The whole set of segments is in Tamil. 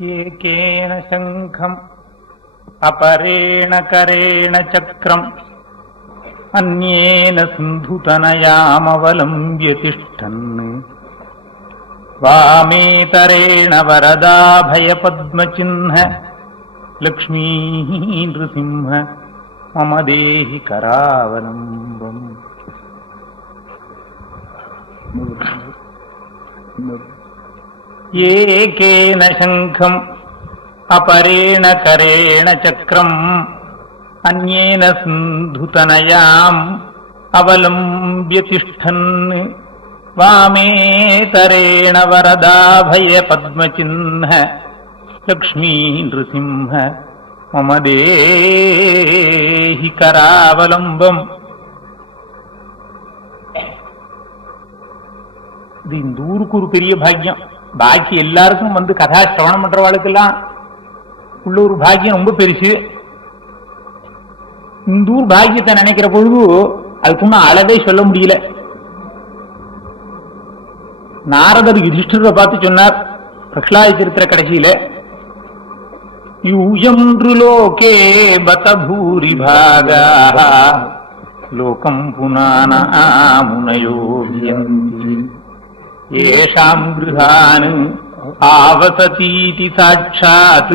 ஏகேன சங்கம் அபரேண கரேண சக்கரம் அந்யேன சிந்துதனயாமவலம்ப்ய திஷ்டன் வாமேதரேண வரதாபயபத்மசின்ஹ லக்ஷ்மீ நிருசிம்ஹ மம தேஹி கராவலம்பம். ஏகேன சங்கம் அபரேண கரேண சக்கரம் அந்யேன சிந்துதனயாம் அவலம்ப்ய திஷ்டன் வாமேதரேண வரதாபய பத்மசின்ஹ லக்ஷ்மீ நிருசிம்ஹ மம தேஹி கராவலம்பம். இது இந்த ஊருக்கு ஒரு பெரிய பாக்கியம். பாக்கி எல்லாருக்கும் கதா சிரவணம் பண்றவாளுக்கெல்லாம் உள்ள ஒரு பாக்கியம் ரொம்ப பெருசு. இந்த ஊர் பாக்கியத்தை நினைக்கிற பொழுது அதுக்குன்னு அளவே சொல்ல முடியல. நாரதர் யுதிஷ்டிரரை பார்த்து சொன்னார் பிரஹ்லாத சரித்திர கடைசியில, யூயம்ரு லோகே பத பூரி பாகாஹ லோகம் புனான முனயோ வியந்தி ஏஷாம் கிருஹான் ஆவசதீதி சாட்சாத்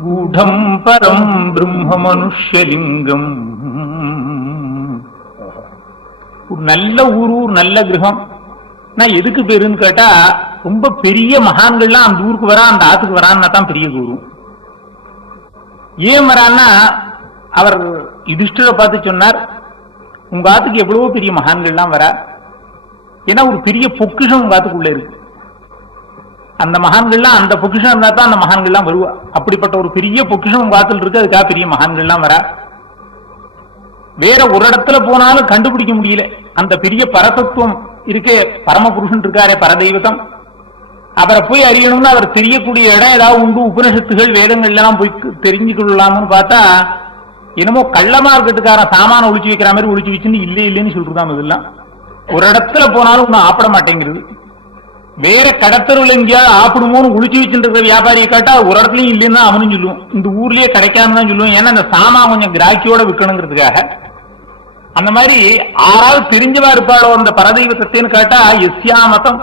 கூடம் பரம் பிரம்ம மனுஷ்யலிங்கம். ஒரு நல்ல ஊர், நல்ல கிரகம். நான் எதுக்கு பேருன்னு கேட்டா, ரொம்ப பெரிய மகான்கள்லாம் அந்த ஊருக்கு வரா, அந்த ஆத்துக்கு வரான்னா தான் பெரிய குரு. ஏன் வரான்னா, அவர் யுதிஷ்டிரரை பார்த்து சொன்னார், உங்க ஆத்துக்கு எவ்வளவோ பெரிய மகான்கள்லாம் வரா. ஏன்னா ஒரு பெரிய பொக்கிஷம் உங்க ஆத்துக்குள்ள இருக்கு. அந்த மகான்கள்லாம், அந்த பொக்கிஷம் இருந்தா தான் அந்த மகான்கள்லாம் வருவா. அப்படிப்பட்ட ஒரு பெரிய பொக்கிஷம் உங்க ஆத்துல இருக்கு, அதுக்காக பெரிய மகான்கள்லாம் வரா. வேற ஒரு இடத்துல போனாலும் கண்டுபிடிக்க முடியல. அந்த பெரிய பரதத்துவம் இருக்கே, பரமபுருஷன் இருக்காரே, பரதெய்வத்தம், அவரை போய் அறியணும்னு அவர் தெரியக்கூடிய இடம் ஏதாவது உண்டு. உபனிஷத்துகள் வேதங்கள் எல்லாம் போய் தெரிஞ்சுக்கொள்ளலாம்னு பார்த்தா, என்னமோ கள்ள மார்க்கெட்டுக்காரன் சாமான ஒழிச்சு வைக்கிற மாதிரி ஒழிச்சு வச்சுன்னு இல்லைன்னு சொல்றதாம். இதெல்லாம் ஒரு இடத்துல போனாலும் ஒன்னும் ஆப்பிட மாட்டேங்கிறது. வேற கடத்தருவில் எங்கேயாவது ஆப்பிடுமோன்னு ஒழிச்சு வச்சுருக்கிற வியாபாரியை காட்டா ஒரு இடத்துலயும் இல்லைன்னு தான் அவனும் சொல்லுவோம். இந்த ஊர்லயே கிடைக்காம தான் சொல்லுவோம். ஏன்னா அந்த சாமான் கொஞ்சம் கிராக்கியோட விற்கணுங்கிறதுக்காக. அந்த மாதிரி ஆறாவது தெரிஞ்சவா இருப்பாளோ அந்த பரதெய்வத்தேன்னு கேட்டா, எஸ்யா மதம்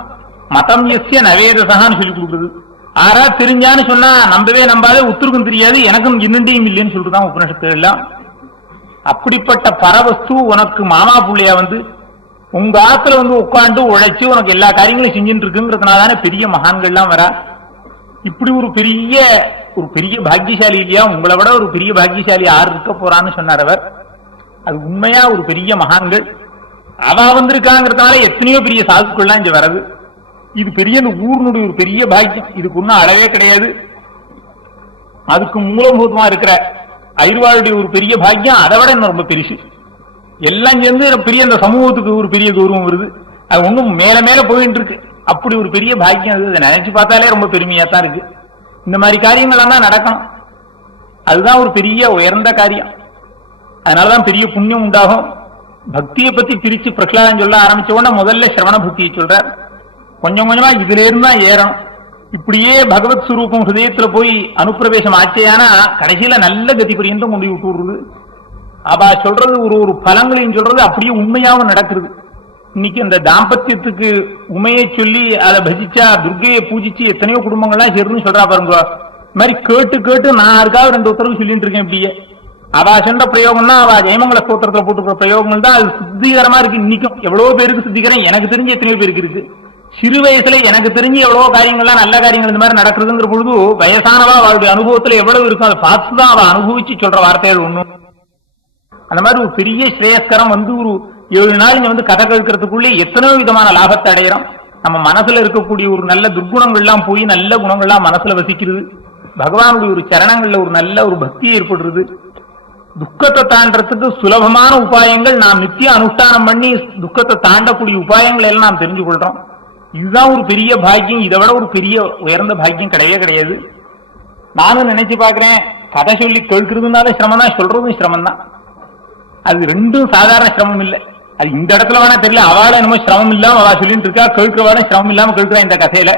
மதம் எஸ்ய நவேதசான்னு சொல்லி கொடுக்குறது. ஆறா தெரிஞ்சான்னு சொன்னா நம்பவே நம்பாத, உத்தருக்கும் தெரியாது, எனக்கும் இன்னண்டியும் இல்லைன்னு சொல்லிட்டுதான் உபநிஷத்துகள் எல்லாம். அப்படிப்பட்ட பரவஸ்து உனக்கு மாமா புள்ளையா உங்க ஆத்துல உட்காந்து உழைச்சு உனக்கு எல்லா காரியங்களும் செஞ்சுட்டு இருக்குங்கிறதுனால பெரிய மகான்கள்லாம் வரா. இப்படி ஒரு பெரிய பாக்கியசாலி இல்லையா? உங்களை விட ஒரு பெரிய பாக்கியசாலி யார் இருக்க போறான்னு சொன்னார் அவர். அது உண்மையா ஒரு பெரிய மகான்கள் அவ வந்திருக்காங்கிறதுனால எத்தனையோ பெரிய சாதுக்கள்லாம் இங்க வர்றது. இது பெரிய இந்த ஊர்னுடைய ஒரு பெரிய பாக்கியம். இதுக்கு ஒன்னும் அளவே கிடையாது. அதுக்கு மூலபூதமா இருக்கிற ஐர்வாளுடைய ஒரு பெரிய பாக்கியம் அதை விட இன்னும் ரொம்ப பெருசு. எல்லாம் சேர்ந்து பெரிய அந்த சமூகத்துக்கு ஒரு பெரிய கௌரவம் வருது. அது ஒன்றும் மேல மேல போயிட்டு இருக்கு. அப்படி ஒரு பெரிய பாக்கியம் அது. நினைச்சு பார்த்தாலே ரொம்ப பெருமையா தான் இருக்கு. இந்த மாதிரி காரியங்கள் தான் நடக்கணும். அதுதான் ஒரு பெரிய உயர்ந்த காரியம். அதனாலதான் பெரிய புண்ணியம் உண்டாகும். பக்தியை பத்தி பிரிச்சு பிரகலாதம் சொல்ல ஆரம்பிச்ச உடனே முதல்ல சிரவண பக்தியை சொல்றார். கொஞ்சம் கொஞ்சமா இதுல இருந்து தான் ஏறணும். இப்படியே பகவத் சுரூபம் ஹிருதயத்துல போய் அனுப்பிரவேசம் ஆச்சையானா கடைசியில நல்ல கதி பரியந்தம் கொண்டு விட்டு விடுறது. அவ சொல்றது ஒரு பலங்களையும் சொல்றது அப்படியே உண்மையாவும் நடக்கிறது. இன்னைக்கு இந்த தாம்பத்தியத்துக்கு உண்மையை சொல்லி அதை பஜிச்சா, துர்கையை பூஜிச்சு எத்தனையோ குடும்பங்கள்லாம் சேர்ந்து சொல்றா பாருங்க. இந்த மாதிரி கேட்டு கேட்டு நான் யாருக்காவது 2 உத்தரவு சொல்லிட்டு இருக்கேன். இப்படியே அவ சொன்ன பிரயோகம் தான், அவ ஜெயமங்கல ஸ்தோத்திரத்துல போட்டுக்கிற பிரயோகங்கள் தான் அது சித்திகரமா இருக்கு. இன்னைக்கும் எவ்வளவு பேருக்கு சித்திகரம், எனக்கு தெரிஞ்சு எத்தனையோ பேருக்கு இருக்கு. சிறு வயசுல எனக்கு தெரிஞ்சு எவ்வளவோ காரியங்கள்லாம் நல்ல காரியங்கள் இந்த மாதிரி நடக்குதுங்கிற பொழுது வயசானவா அவளுடைய அனுபவத்துல எவ்வளவு இருக்கும் அதை பார்த்துதான் அவ அனுபவிச்சு சொல்ற வார்த்தைகள் ஒண்ணும். அந்த மாதிரி ஒரு பெரிய ஸ்ரேயஸ்கரம் ஒரு 7 நாள் இங்க கதை கேட்கறதுக்குள்ளே எத்தனையோ விதமான லாபத்தை அடையிறோம். நம்ம மனசுல இருக்கக்கூடிய ஒரு நல்ல துர்குணங்கள்லாம் போய் நல்ல குணங்கள்லாம் மனசுல வசிக்கிறது. பகவானுடைய ஒரு சரணங்கள்ல ஒரு நல்ல ஒரு பக்தி ஏற்படுறது. துக்கத்தை தாண்டறதுக்கு சுலபமான உபாயங்கள் நாம் நித்திய அனுஷ்டானம் பண்ணி துக்கத்தை தாண்டக்கூடிய உபாயங்கள் எல்லாம் நாம் தெரிஞ்சு கொள்றோம். இதுதான் ஒரு பெரிய பாக்கியம். இதை விட ஒரு பெரிய உயர்ந்த பாக்கியம் கிடையவே கிடையாது. நானும் நினைச்சு பாக்குறேன், கதை சொல்லி கேட்கறதுனால சிரமம் தான், சொல்றதும் சிரமம் தான். அது ரெண்டும் சாதாரண சிரமம் இல்லை. அது இந்த இடத்துல வேணா தெரியல, அவளை என்னமோ சிரமம் இல்லாம அவ சொல்லிட்டு இருக்கா, கேட்கிறவாட சிரமம் இல்லாம கேட்கிறா இந்த கதையில.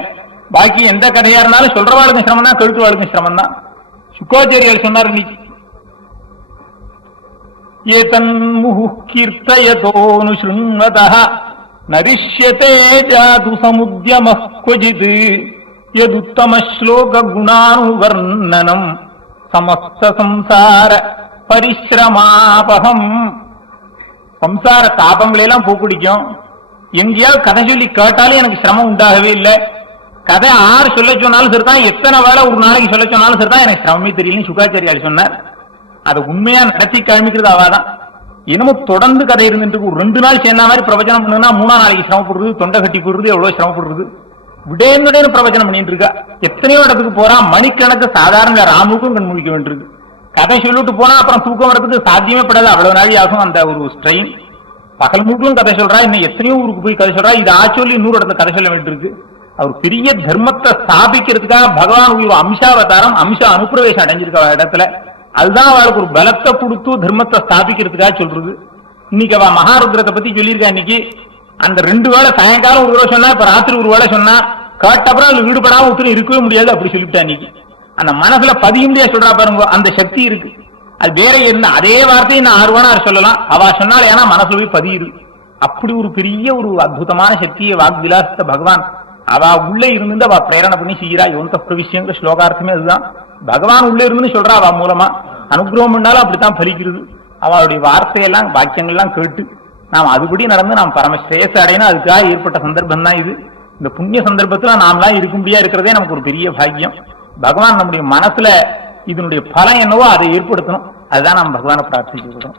பாக்கி எந்த கதையா இருந்தாலும் சொல்றவாளுக்கும் சிரமம் தான், கழுத்துவாளுக்கும் சிரமம் தான். சுக்காச்சாரியார் சொன்னார் இன்னைக்கு, ஏதன்முஹு கீர்த்தயதோனு ஸ்ருண்வதஹ நரிஷ்யதே ஜாது சமுத்யமஹ் க்வஜித் யதுத்தம ஸ்லோக குணானுவர்ணனம் சமஸ்த சம்சார பரிஸ்ரமாபகம். சம்சார தாபங்களெல்லாம் போக்குடிக்கும். எங்கேயாவது கதை சொல்லி கேட்டாலும் எனக்கு சிரமம் உண்டாகவே இல்லை. கதை ஆறு சொல்ல சொன்னாலும் சரிதான், எத்தனை வேலை ஒரு நாளைக்கு சொல்ல சொன்னாலும் சரிதான், எனக்கு சிரமமே தெரியலன்னு சுகாச்சாரியார் சொன்னார். அதை உண்மையா நடத்தி காமிக்கிறது அவாதான். என்னமோ தொடர்ந்து கதை இருந்துட்டு ஒரு 2 நாள் சேர்ந்த மாதிரி பிரவச்சனம் பண்ணுன்னா 3ஆம் நாளைக்கு சிரமப்படுறது, தொண்டை கட்டி போடுறது, எவ்வளவு சிரமப்படுறது. விடேன்னு பிரவச்சனம் பண்ணிட்டு இருக்கா. எத்தனையோ இடத்துக்கு போறான், மணிக்கணக்கு சாதாரண ராமுக்கும் கண் முழிக்க வேண்டியிருக்கு. கதை சொல்லிட்டு போனா அப்புறம் தூக்கம் வரதுக்கு சாத்தியமே படாது, அவ்வளவு நாளி ஆகும். அந்த ஒரு ஸ்ட்ரெயின் பகல் முழுக்கும் கதை சொல்றா, இன்னும் எத்தனையோ ஊருக்கு போய் கதை சொல்றா. இது ஆச்சொல்லி 100 இடத்துல கதை சொல்ல வேண்டியிருக்கு. அவர் பெரிய தர்மத்தை ஸ்தாபிக்கிறதுக்காக பகவான் ஒரு அம்சாவதாரம், அம்ச அனுப்பிரவேசம் அடைஞ்சிருக்க இடத்துல. அதுதான் அவளுக்கு ஒரு பலத்தை கொடுத்து தர்மத்தை ஸ்தாபிக்கிறதுக்காக சொல்றது. இன்னைக்கு அவ மகாருத்ரத்தை பத்தி சொல்லியிருக்கா. இன்னைக்கு அந்த 2 வேளை சாயங்காலம் ஒரு வேளை சொன்னா, இப்ப ராத்திரி ஒரு வேளை சொன்னா, கேட்டப்புறம் அதுல ஈடுபடாம ஒருத்தர் இருக்கவே முடியாது அப்படி சொல்லிவிட்டா. இன்னைக்கு அந்த மனசுல பதிய முடியாது சொல்றா பாருங்க, அந்த சக்தி இருக்கு. அது வேற என்ன, அதே வார்த்தையை நான் 6 வேணா சொல்லலாம், அவ சொன்னால் ஏன்னா மனசுல போய் பதியுது. அப்படி ஒரு பெரிய ஒரு அற்புதமான சக்தியை வாக் விலாசத்தை பகவான் அவ உள்ளே இருந்து அவ பிரேரணை பண்ணி செய்யறா. யோந்த பிரவிஷ்யங்கிற ஸ்லோகார்த்தமே அதுதான். பகவான் உள்ளே இருந்து சொல்றா, அவ மூலமா அனுகிரகம் பண்ணாலும் அப்படித்தான் பலிக்கிறது. அவளுடைய வார்த்தையெல்லாம் வாக்கியங்கள்லாம் கேட்டு நாம் அதுபடி நடந்து நாம் பரமஸ்ரேயச அடையணும். அதுக்காக ஏற்பட்ட சந்தர்ப்பம் தான் இது. இந்த புண்ணிய சந்தர்ப்பத்துல நாம்லாம் இருக்கும்படியா இருக்கிறதே நமக்கு ஒரு பெரிய பாக்கியம். பகவான் நம்முடைய மனசுல இதனுடைய பலம் என்னவோ அதை ஏற்படுத்தணும். அதுதான் நாம் பகவானை பிரார்த்திக்கிறோம்.